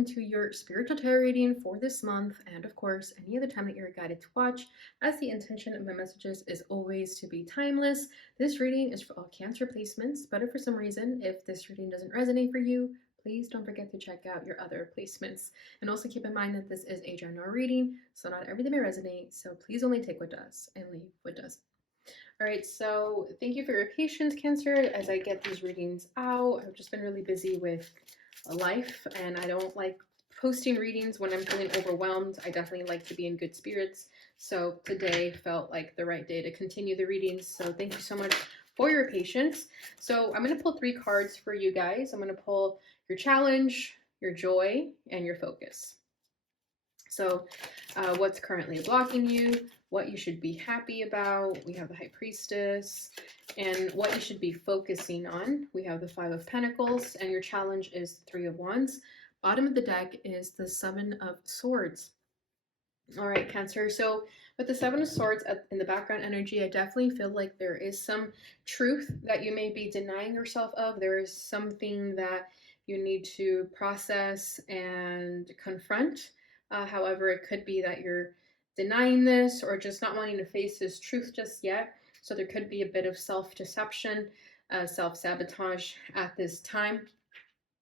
welcome to your spiritual tarot reading for this month, and of course, any other time that you're guided to watch, as the intention of my messages is always to be timeless. This reading is for all Cancer placements, but if for some reason, if this reading doesn't resonate for you, please don't forget to check out your other placements. And also keep in mind that this is a general reading, so not everything may resonate, so please only take what does and leave what doesn't. All right, so thank you for your patience, Cancer, as I get these readings out. I've just been really busy with life, and I don't like posting readings when I'm feeling overwhelmed. I definitely like to be in good spirits, so today felt like the right day to continue the readings. So thank you so much for your patience. So I'm going to pull 3 cards for you guys. I'm going to pull your challenge, your joy, and your focus. So what's currently blocking you, what you should be happy about. We have the High Priestess, and what you should be focusing on. We have the 5 of Pentacles, and your challenge is the 3 of Wands. Bottom of the deck is the 7 of Swords. All right, Cancer. So with the 7 of Swords in the background energy, I definitely feel like there is some truth that you may be denying yourself of. There is something that you need to process and confront. However, it could be that you're denying this or just not wanting to face this truth just yet. So there could be a bit of self-deception, self-sabotage at this time.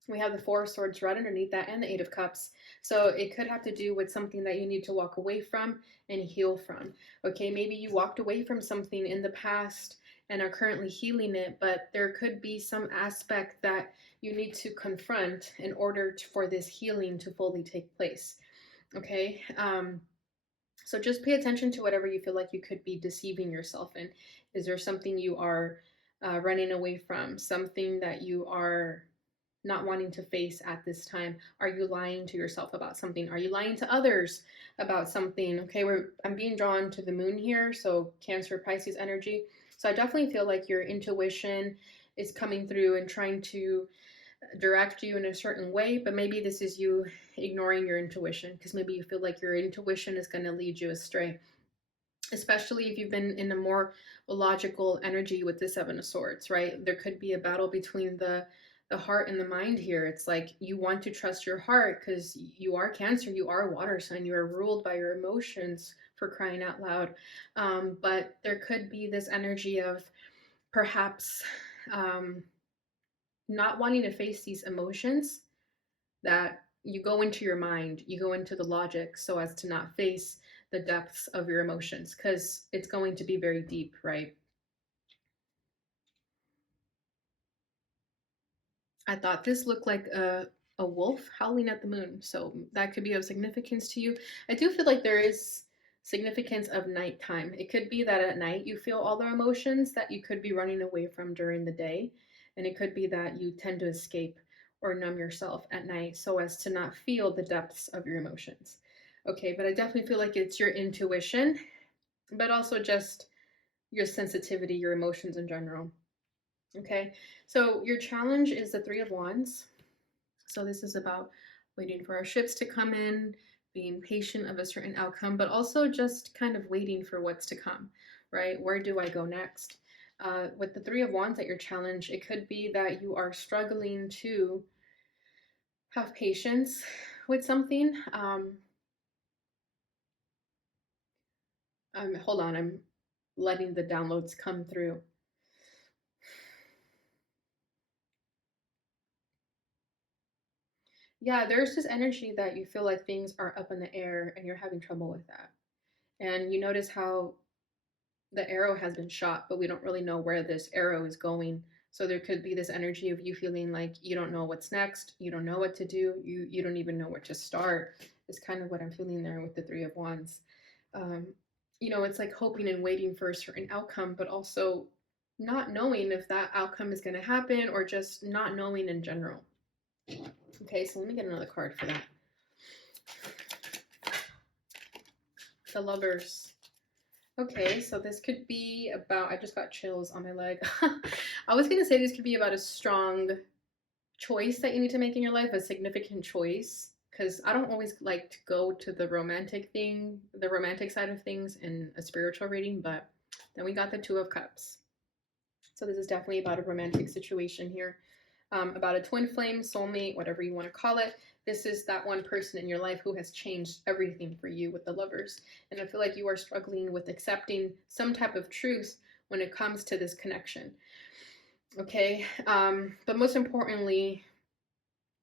We have the 4 of Swords right underneath that and the 8 of Cups. So it could have to do with something that you need to walk away from and heal from. Okay, maybe you walked away from something in the past and are currently healing it, but there could be some aspect that you need to confront in order for this healing to fully take place. Okay, so just pay attention to whatever you feel like you could be deceiving yourself in. Is there something you are running away from? Something that you are not wanting to face at this time? Are you lying to yourself about something? Are you lying to others about something? Okay, I'm being drawn to the moon here, so Cancer, Pisces energy. So I definitely feel like your intuition is coming through and trying to direct you in a certain way, but maybe this is you ignoring your intuition because maybe you feel like your intuition is going to lead you astray, especially if you've been in a more logical energy with the 7 of Swords, right? There could be a battle between the heart and the mind here. It's like you want to trust your heart because you are Cancer, you are a water sign, you are ruled by your emotions, for crying out loud. But there could be this energy of perhaps not wanting to face these emotions, that you go into your mind, you go into the logic so as to not face the depths of your emotions because it's going to be very deep, right? I thought this looked like a wolf howling at the moon, so that could be of significance to you. I do feel like there is significance of nighttime. It could be that at night you feel all the emotions that you could be running away from during the day, and it could be that you tend to escape or numb yourself at night so as to not feel the depths of your emotions. Okay, but I definitely feel like it's your intuition, but also just your sensitivity, your emotions in general. Okay, so your challenge is the 3 of Wands. So this is about waiting for our ships to come in, being patient of a certain outcome, but also just kind of waiting for what's to come, right? Where do I go next? With the 3 of Wands at your challenge, it could be that you are struggling to have patience with something. Hold on, I'm letting the downloads come through. Yeah, there's this energy that you feel like things are up in the air and you're having trouble with that. And you notice how the arrow has been shot, but we don't really know where this arrow is going. So there could be this energy of you feeling like you don't know what's next, you don't know what to do, you don't even know where to start, is kind of what I'm feeling there with the 3 of Wands. You know, it's like hoping and waiting for a certain outcome, but also not knowing if that outcome is going to happen or just not knowing in general. Okay, so let me get another card for that. The Lovers. Okay, so this could be about, I just got chills on my leg. I was going to say this could be about a strong choice that you need to make in your life, a significant choice, because I don't always like to go to the romantic side of things in a spiritual reading, but then we got the 2 of Cups. So this is definitely about a romantic situation here, about a twin flame, soulmate, whatever you want to call it. this is that one person in your life who has changed everything for you with the Lovers. And I feel like you are struggling with accepting some type of truth when it comes to this connection. Okay, but most importantly,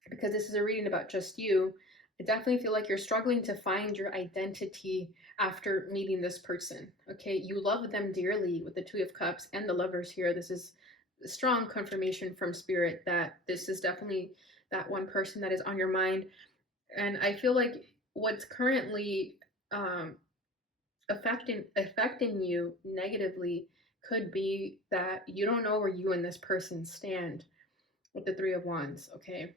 because this is a reading about just you, I definitely feel like you're struggling to find your identity after meeting this person. Okay, you love them dearly with the Two of Cups and the Lovers here. This is strong confirmation from Spirit that this is definitely that one person that is on your mind. And I feel like what's currently um, affecting you negatively could be that you don't know where you and this person stand with the Three of Wands. Okay,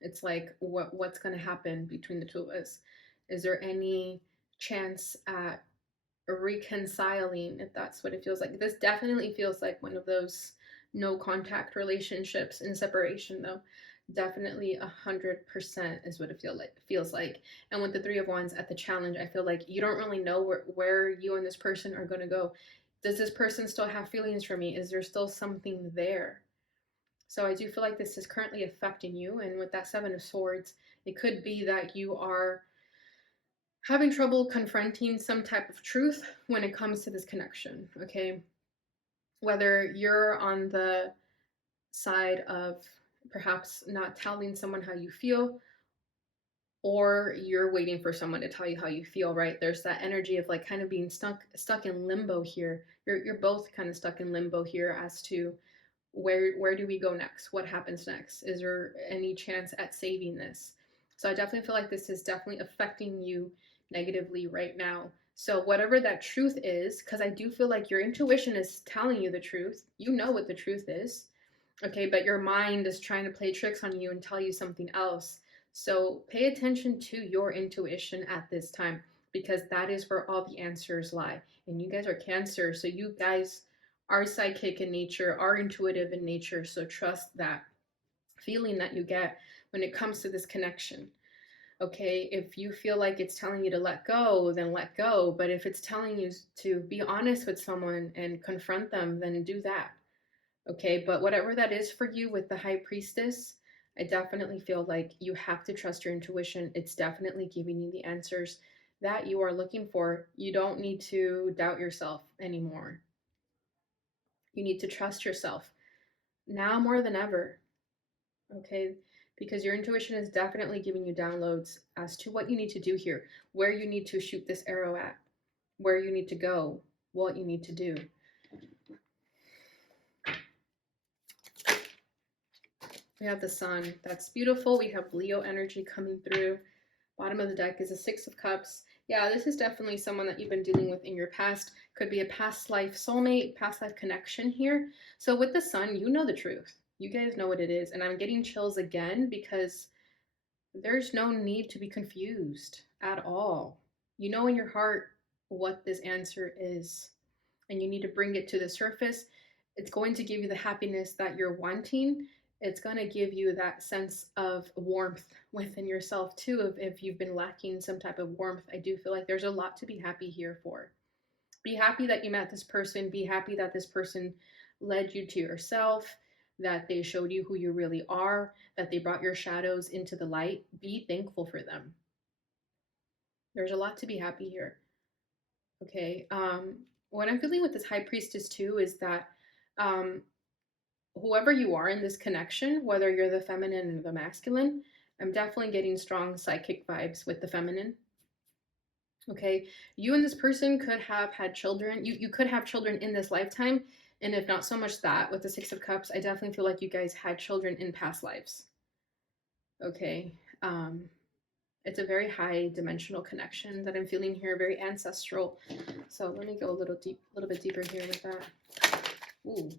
it's like what's going to happen between the two of us? Is there any chance at reconciling, if that's what it feels like? This definitely feels like one of those no contact relationships in separation, though. Definitely 100% is what it feels like. And with the Three of Wands at the challenge, I feel like you don't really know where you and this person are going to go. Does this person still have feelings for me? Is there still something there? So I do feel like this is currently affecting you. And with that Seven of Swords, it could be that you are having trouble confronting some type of truth when it comes to this connection, okay? Whether you're on the side of perhaps not telling someone how you feel, or you're waiting for someone to tell you how you feel, right? There's that energy of like kind of being stuck in limbo here. You're both kind of stuck in limbo here as to where do we go next? What happens next? Is there any chance at saving this? So I definitely feel like this is definitely affecting you negatively right now. So whatever that truth is, because I do feel like your intuition is telling you the truth. You know what the truth is. Okay, but your mind is trying to play tricks on you and tell you something else. So pay attention to your intuition at this time, because that is where all the answers lie. And you guys are Cancer, so you guys are psychic in nature, are intuitive in nature. So trust that feeling that you get when it comes to this connection. Okay, if you feel like it's telling you to let go, then let go. But if it's telling you to be honest with someone and confront them, then do that. Okay, but whatever that is for you with the High Priestess, I definitely feel like you have to trust your intuition. It's definitely giving you the answers that you are looking for. You don't need to doubt yourself anymore. You need to trust yourself now more than ever. Okay, because your intuition is definitely giving you downloads as to what you need to do here, where you need to shoot this arrow at, where you need to go, what you need to do. We have the Sun. That's beautiful. We have Leo energy coming through. Bottom of the deck is a Six of Cups. Yeah, this is definitely someone that you've been dealing with in your past. Could be a past life soulmate, past life connection here. So with the Sun, you know the truth. You guys know what it is. And I'm getting chills again because there's no need to be confused at all. You know in your heart what this answer is, and you need to bring it to the surface. It's going to give you the happiness that you're wanting. It's going to give you that sense of warmth within yourself too. If you've been lacking some type of warmth, I do feel like there's a lot to be happy here for. Be happy that you met this person. Be happy that this person led you to yourself, that they showed you who you really are, that they brought your shadows into the light. Be thankful for them. There's a lot to be happy here. Okay. What I'm feeling with this High Priestess too is that um, whoever you are in this connection, whether you're the feminine or the masculine, I'm definitely getting strong psychic vibes with the feminine. Okay, you and this person could have had children. You could have children in this lifetime, and if not so much that, with the Six of Cups, I definitely feel like you guys had children in past lives. Okay, it's a very high dimensional connection that I'm feeling here, very ancestral. So let me go a little bit deeper here with that. Ooh,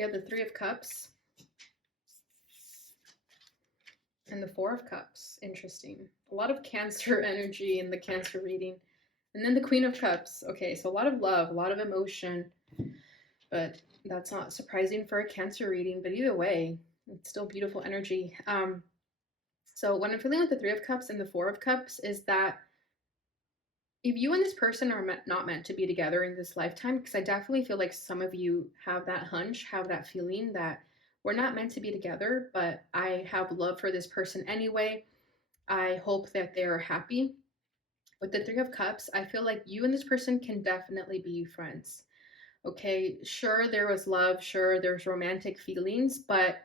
we have the Three of Cups and the Four of Cups. Interesting. A lot of Cancer energy in the Cancer reading. And then the Queen of Cups. Okay, so a lot of love, a lot of emotion, but that's not surprising for a Cancer reading. But either way, it's still beautiful energy. So what I'm feeling with the Three of Cups and the Four of Cups is that if you and this person are not meant to be together in this lifetime, because I definitely feel like some of you have that hunch, have that feeling that we're not meant to be together, but I have love for this person anyway. I hope that they're happy. With the Three of Cups, I feel like you and this person can definitely be friends. Okay, sure, there was love, sure, there's romantic feelings, but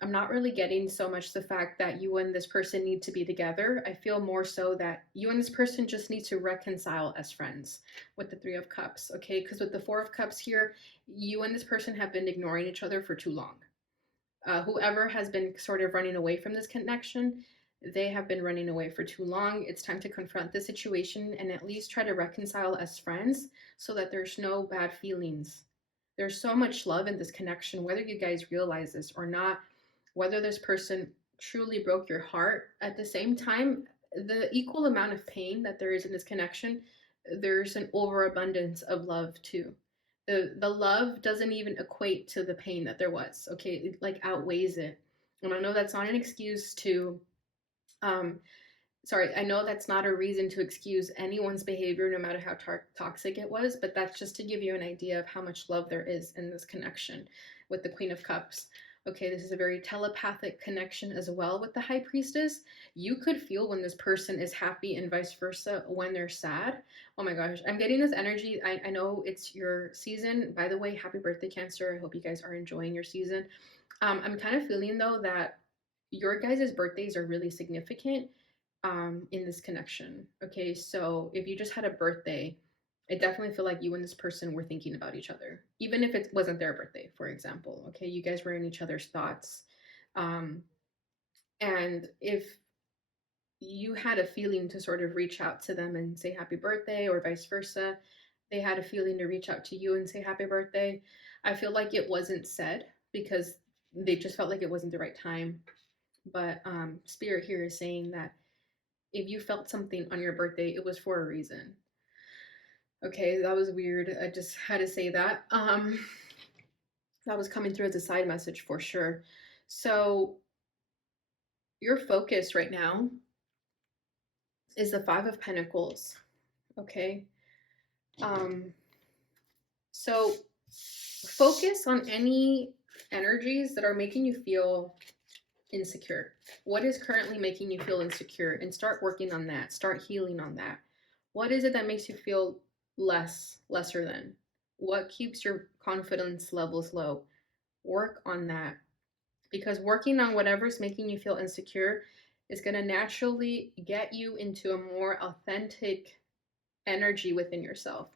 I'm not really getting so much the fact that you and this person need to be together. I feel more so that you and this person just need to reconcile as friends with the Three of Cups, okay? Because with the Four of Cups here, you and this person have been ignoring each other for too long. Whoever has been sort of running away from this connection, they have been running away for too long. It's time to confront the situation and at least try to reconcile as friends so that there's no bad feelings. There's so much love in this connection, whether you guys realize this or not, whether this person truly broke your heart. At the same time, the equal amount of pain that there is in this connection, there's an overabundance of love too. The love doesn't even equate to the pain that there was. Okay, it like outweighs it. And I know that's not an excuse to um sorry, I know that's not a reason to excuse anyone's behavior no matter how toxic it was, but that's just to give you an idea of how much love there is in this connection with the Queen of Cups. Okay, this is a very telepathic connection as well with the High Priestess. You could feel when this person is happy and vice versa when they're sad. Oh my gosh, I'm getting this energy. I know it's your season. By the way, happy birthday, Cancer. I hope you guys are enjoying your season. I'm kind of feeling though that your guys' birthdays are really significant in this connection. Okay, so if you just had a birthday, I definitely feel like you and this person were thinking about each other, even if it wasn't their birthday, for example. Okay, you guys were in each other's thoughts. Um, and if you had a feeling to sort of reach out to them and say happy birthday, or vice versa, they had a feeling to reach out to you and say happy birthday, I feel like it wasn't said because they just felt like it wasn't the right time. But Spirit here is saying that if you felt something on your birthday, it was for a reason. Okay, that was weird. I just had to say that. That was coming through as a side message for sure. So your focus right now is the Five of Pentacles. Okay. Um, so focus on any energies that are making you feel insecure. What is currently making you feel insecure? And start working on that. Start healing on that. What is it that makes you feel lesser than? What keeps your confidence levels low? Work on that. Because working on whatever's making you feel insecure is going to naturally get you into a more authentic energy within yourself.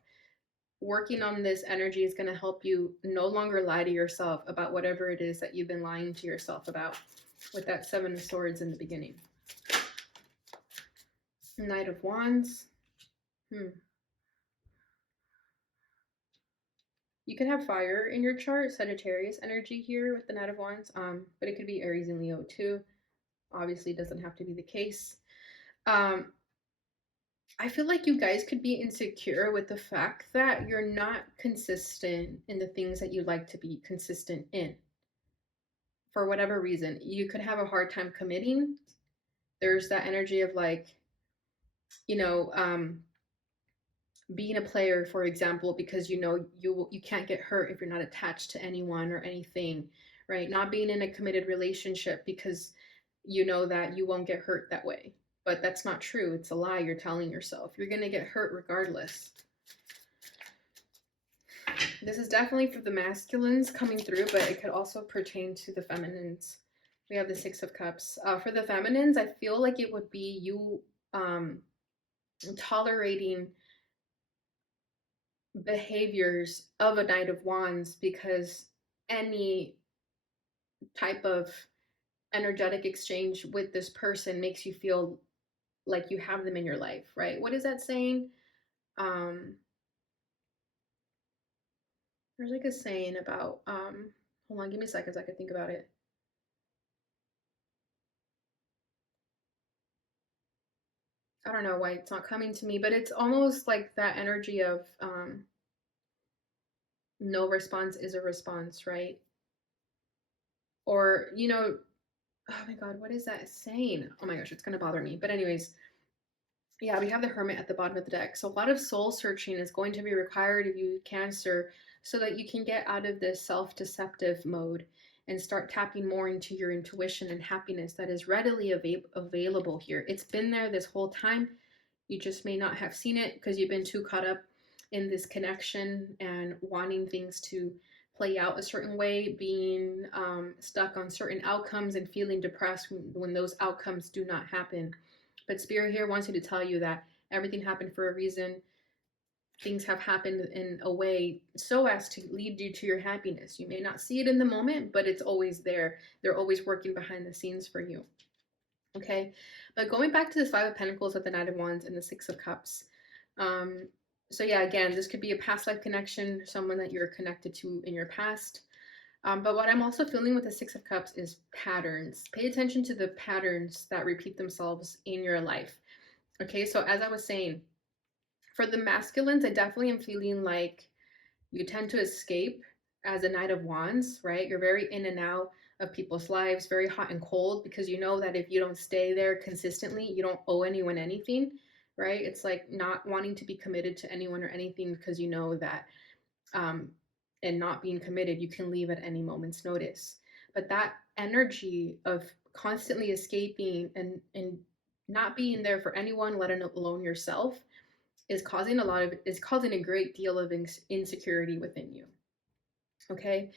Working on this energy is going to help you no longer lie to yourself about whatever it is that you've been lying to yourself about with that Seven of Swords in the beginning. Knight of Wands. You could have fire in your chart, Sagittarius energy here with the Knight of Wands, but it could be Aries and Leo too. Obviously, doesn't have to be the case. I feel like you guys could be insecure with the fact that you're not consistent in the things that you like to be consistent in. For whatever reason, you could have a hard time committing. There's that energy of like, you know, being a player, for example, because you know you can't get hurt if you're not attached to anyone or anything, right? Not being in a committed relationship because you know that you won't get hurt that way. But that's not true. It's a lie you're telling yourself. You're going to get hurt regardless. This is definitely for the masculines coming through, but it could also pertain to the feminines. We have the Six of Cups. For the feminines, I feel like it would be you tolerating behaviors of a Knight of Wands because any type of energetic exchange with this person makes you feel like you have them in your life, right? What is that saying? There's like a saying about hold on, give me seconds, I could think about it. I don't know why it's not coming to me, but it's almost like that energy of no response is a response, right? Or, you know, oh my god, what is that saying? Oh my gosh, it's gonna bother me. But anyways, yeah, we have the Hermit at the bottom of the deck. So a lot of soul searching is going to be required of you, Cancer, so that you can get out of this self-deceptive mode and start tapping more into your intuition and happiness that is readily available here. It's been there this whole time. You just may not have seen it because you've been too caught up in this connection and wanting things to play out a certain way, being stuck on certain outcomes and feeling depressed when those outcomes do not happen. But Spirit here wants you to tell you that everything happened for a reason. Things have happened in a way so as to lead you to your happiness. You may not see it in the moment, but it's always there. They're always working behind the scenes for you. Okay, but going back to this Five of Pentacles with the Knight of Wands and the Six of Cups. So yeah, again, this could be a past life connection, someone that you're connected to in your past. But what I'm also feeling with the Six of Cups is patterns. Pay attention to the patterns that repeat themselves in your life. Okay, so as I was saying, for the masculines, I definitely am feeling like you tend to escape as a Knight of Wands, right? You're very in and out of people's lives, very hot and cold, because you know that if you don't stay there consistently, you don't owe anyone anything, right? It's like not wanting to be committed to anyone or anything because you know that, and not being committed, you can leave at any moment's notice. But that energy of constantly escaping and not being there for anyone, let alone yourself, is causing a great deal of insecurity within you. Okay,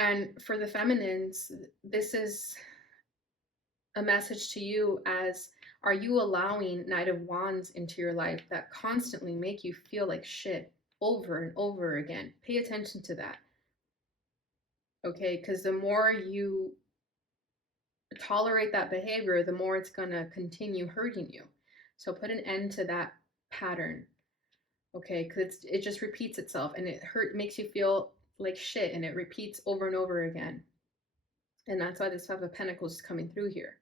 and for the feminines, this is a message to you as, are you allowing Knight of Wands into your life that constantly make you feel like shit over and over again? Pay attention to that. Okay, because the more you tolerate that behavior, the more it's going to continue hurting you. So put an end to that pattern. Okay, because it just repeats itself and it makes you feel like shit, and it repeats over and over again. And that's why this Five of Pentacles is coming through here.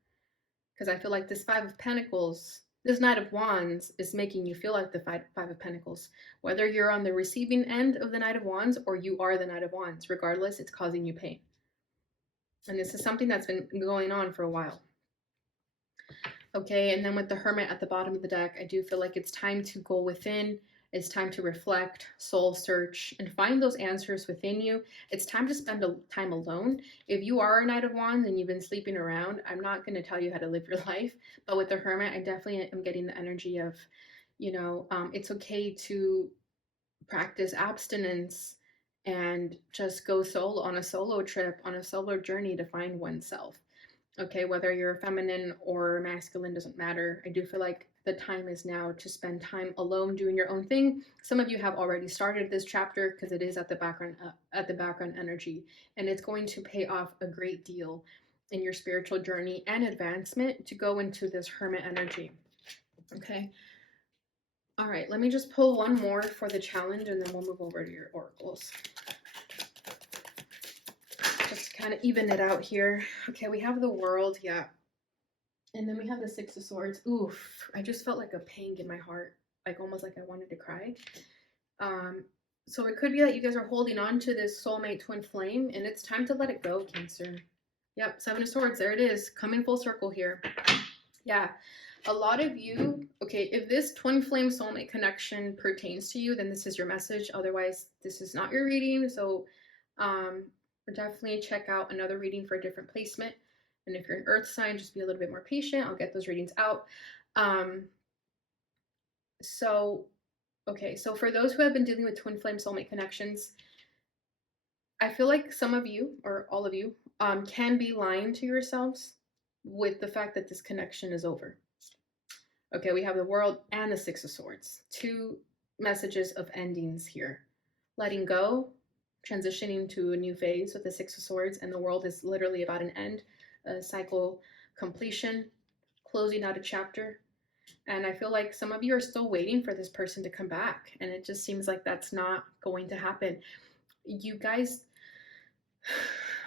Because I feel like this Five of Pentacles, this Knight of Wands, is making you feel like the Five of Pentacles. Whether you're on the receiving end of the Knight of Wands or you are the Knight of Wands, regardless, it's causing you pain. And this is something that's been going on for a while. Okay, and then with the Hermit at the bottom of the deck, I do feel like it's time to go within. It's time to reflect, soul search, and find those answers within you. It's time to spend time alone. If you are a Knight of Wands and you've been sleeping around, I'm not going to tell you how to live your life. But with the Hermit, I definitely am getting the energy of, it's okay to practice abstinence and just go solo on a solo trip, on a solo journey to find oneself. Okay, whether you're feminine or masculine, doesn't matter. I do feel like the time is now to spend time alone doing your own thing. Some of you have already started this chapter because it is at the background energy, and it's going to pay off a great deal in your spiritual journey and advancement to go into this Hermit energy. Okay. All right, let me just pull one more for the challenge and then we'll move over to your oracles. Just to kind of even it out here. Okay, we have the World, yeah. And then we have the Six of Swords. Oof, I just felt like a pang in my heart, like almost like I wanted to cry. So it could be that you guys are holding on to this soulmate twin flame and it's time to let it go, Cancer. Yep, Seven of Swords, there it is, coming full circle here. Yeah, a lot of you, okay, if this twin flame soulmate connection pertains to you, then this is your message. Otherwise, this is not your reading. So definitely check out another reading for a different placement. And if you're an earth sign, just be a little bit more patient. I'll get those readings out. So for those who have been dealing with twin flame soulmate connections, I feel like some of you, or all of you, can be lying to yourselves with the fact that this connection is over. Okay, we have the World and the Six of Swords. Two messages of endings here. Letting go, transitioning to a new phase with the Six of Swords, and the World is literally about an end, a cycle completion, closing out a chapter. And I feel like some of you are still waiting for this person to come back, and it just seems like that's not going to happen. You guys,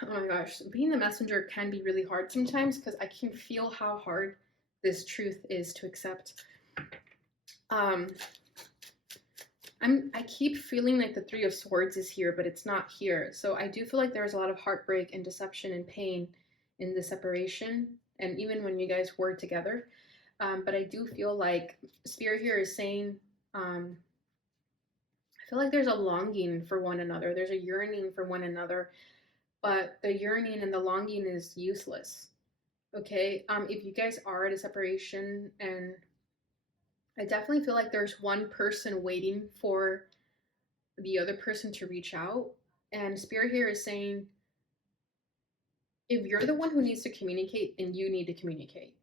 oh my gosh, being the messenger can be really hard sometimes because I can feel how hard this truth is to accept. I keep feeling like the Three of Swords is here, but it's not here. So I do feel like there's a lot of heartbreak and deception and pain in the separation, and even when you guys were together. But I do feel like Spirit here is saying, I feel like there's a longing for one another. There's a yearning for one another. but the yearning and the longing is useless. Okay, if you guys are at a separation, and I definitely feel like there's one person waiting for the other person to reach out, and Spirit here is saying, if you're the one who needs to communicate, then you need to communicate.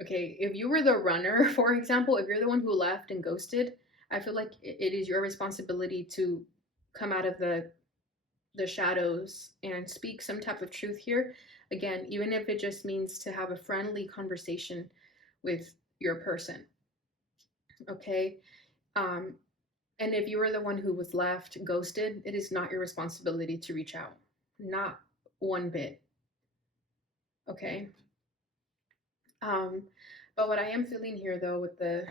Okay, if you were the runner, for example, if you're the one who left and ghosted, I feel like it is your responsibility to come out of the shadows and speak some type of truth here. Again, even if it just means to have a friendly conversation with your person. Okay. Um, and if you were the one who was left ghosted, it is not your responsibility to reach out. Not one bit. Okay. But what I am feeling here, though, with the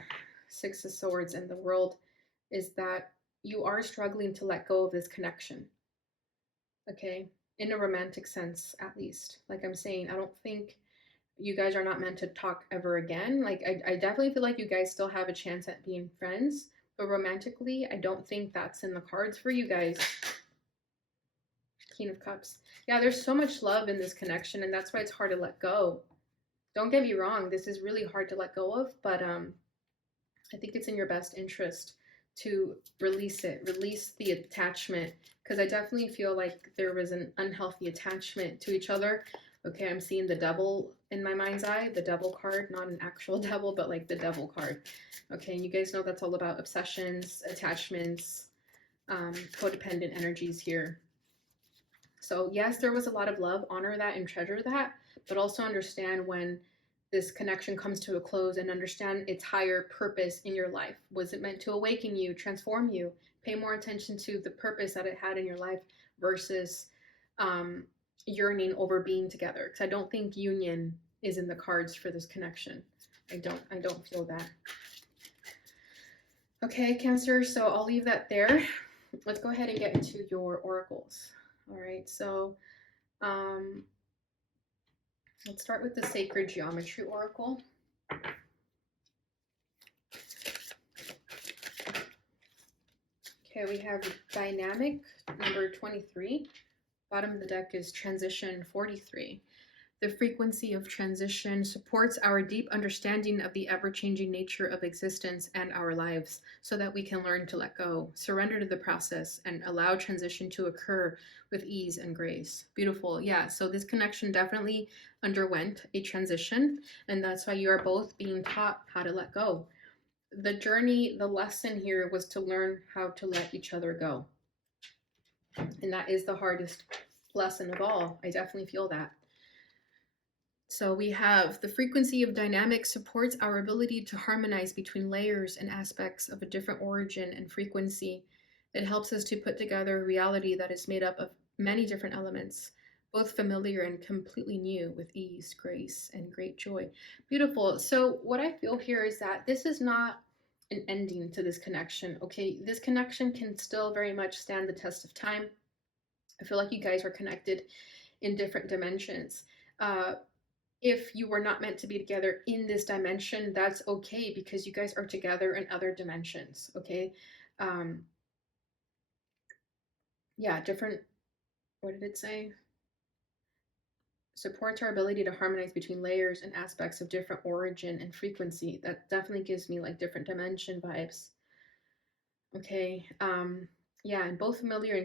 Six of Swords and the World, is that you are struggling to let go of this connection. Okay, in a romantic sense, at least. Like I'm saying, I don't think you guys are not meant to talk ever again. Like I definitely feel like you guys still have a chance at being friends, but romantically, I don't think that's in the cards for you guys. King of Cups. Yeah, there's so much love in this connection, and that's why it's hard to let go. Don't get me wrong, this is really hard to let go of, but I think it's in your best interest to release it, release the attachment, because I definitely feel like there was an unhealthy attachment to each other. Okay, I'm seeing the devil in my mind's eye, the devil card, not an actual devil, but like the devil card. Okay, and you guys know that's all about obsessions, attachments, codependent energies here. So yes, there was a lot of love, honor that and treasure that, but also understand when this connection comes to a close and understand its higher purpose in your life. Was it meant to awaken you, transform you? Pay more attention to the purpose that it had in your life versus yearning over being together. Because I don't think union is in the cards for this connection. I don't feel that. Okay, Cancer, so I'll leave that there. Let's go ahead and get into your oracles. All right, so let's start with the Sacred Geometry Oracle. Okay, we have Dynamic number 23. Bottom of the deck is Transition 43. The frequency of transition supports our deep understanding of the ever-changing nature of existence and our lives so that we can learn to let go, surrender to the process, and allow transition to occur with ease and grace. Beautiful. Yeah, so this connection definitely underwent a transition, and that's why you are both being taught how to let go. The journey, the lesson here was to learn how to let each other go. And that is the hardest lesson of all. I definitely feel that. So we have the frequency of dynamic supports our ability to harmonize between layers and aspects of a different origin and frequency. It helps us to put together a reality that is made up of many different elements, both familiar and completely new, with ease, grace, and great joy. Beautiful. So what I feel here is that this is not an ending to this connection. Okay, this connection can still very much stand the test of time. I feel like you guys are connected in different dimensions. If you were not meant to be together in this dimension, that's okay, because you guys are together in other dimensions. Okay. Yeah, different, what did it say? Supports our ability to harmonize between layers and aspects of different origin and frequency. That definitely gives me like different dimension vibes. Okay. Yeah, and both familiar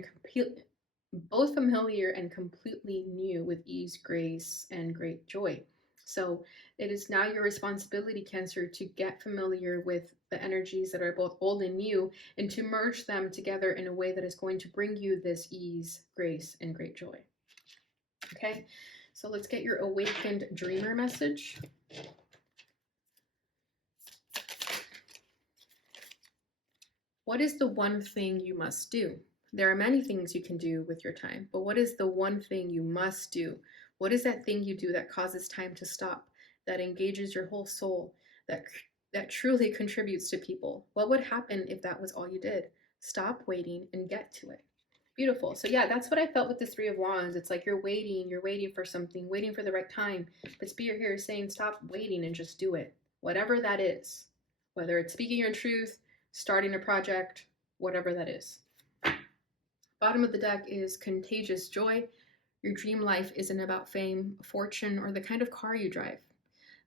and completely new, with ease, grace, and great joy. So it is now your responsibility, Cancer, to get familiar with the energies that are both old and new, and to merge them together in a way that is going to bring you this ease, grace, and great joy. Okay, so let's get your awakened dreamer message. What is the one thing you must do? There are many things you can do with your time, but what is the one thing you must do? What is that thing you do that causes time to stop, that engages your whole soul, that truly contributes to people? What would happen if that was all you did? Stop waiting and get to it. Beautiful. So yeah, that's what I felt with the Three of Wands. It's like you're waiting for something, waiting for the right time. But Spirit here is saying stop waiting and just do it. Whatever that is. Whether it's speaking your truth, starting a project, whatever that is. Bottom of the deck is Contagious Joy. Your dream life isn't about fame, fortune, or the kind of car you drive.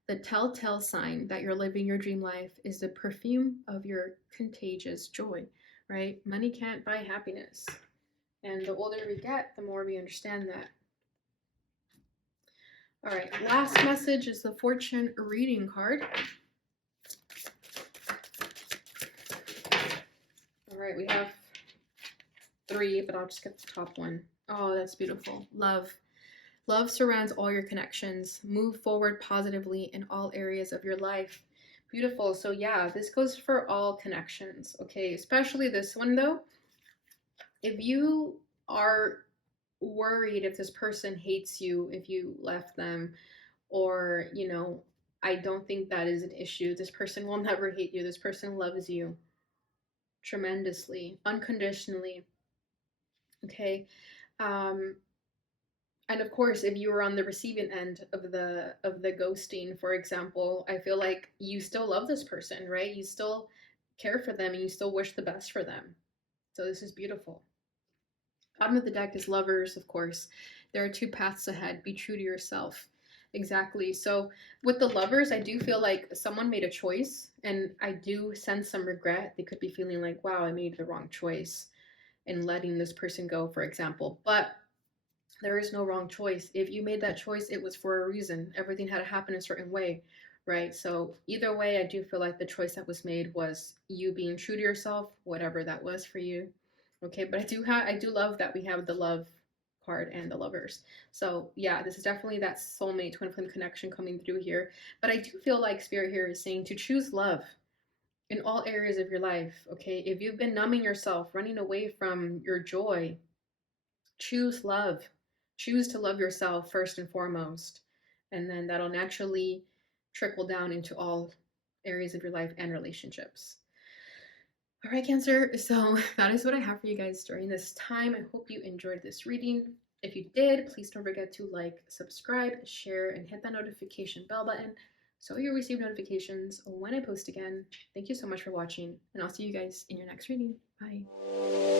The telltale sign that you're living your dream life is the perfume of your contagious joy, right? Money can't buy happiness. And the older we get, the more we understand that. All right, last message is the fortune reading card. All right, we have 3, but I'll just get the top one. Oh, that's beautiful. Love. Love surrounds all your connections. Move forward positively in all areas of your life. Beautiful. So yeah, this goes for all connections, okay? Especially this one though. If you are worried if this person hates you if you left them, or, you know, I don't think that is an issue. This person will never hate you. This person loves you tremendously, unconditionally, okay? Um, and of course, if you were on the receiving end of the ghosting, for example, I feel like you still love this person, right? You still care for them and you still wish the best for them. So this is beautiful. Bottom of the deck is lovers, of course. There are 2 paths ahead. Be true to yourself. Exactly. So with the lovers, I do feel like someone made a choice and I do sense some regret. They could be feeling like, wow, I made the wrong choice in letting this person go, for example. But there is no wrong choice. If you made that choice, it was for a reason. Everything had to happen a certain way, right? So either way, I do feel like the choice that was made was you being true to yourself, whatever that was for you. Okay, but I do love that we have the love card and the lovers. So yeah, this is definitely that soulmate twin flame connection coming through here. But I do feel like spirit here is saying to choose love in all areas of your life. Okay, if you've been numbing yourself, running away from your joy, choose love. Choose to love yourself first and foremost. And then that'll naturally trickle down into all areas of your life and relationships. All right, Cancer. So that is what I have for you guys during this time. I hope you enjoyed this reading. If you did, please don't forget to like, subscribe, share, and hit that notification bell button so you'll receive notifications when I post again. Thank you so much for watching, and I'll see you guys in your next reading. Bye.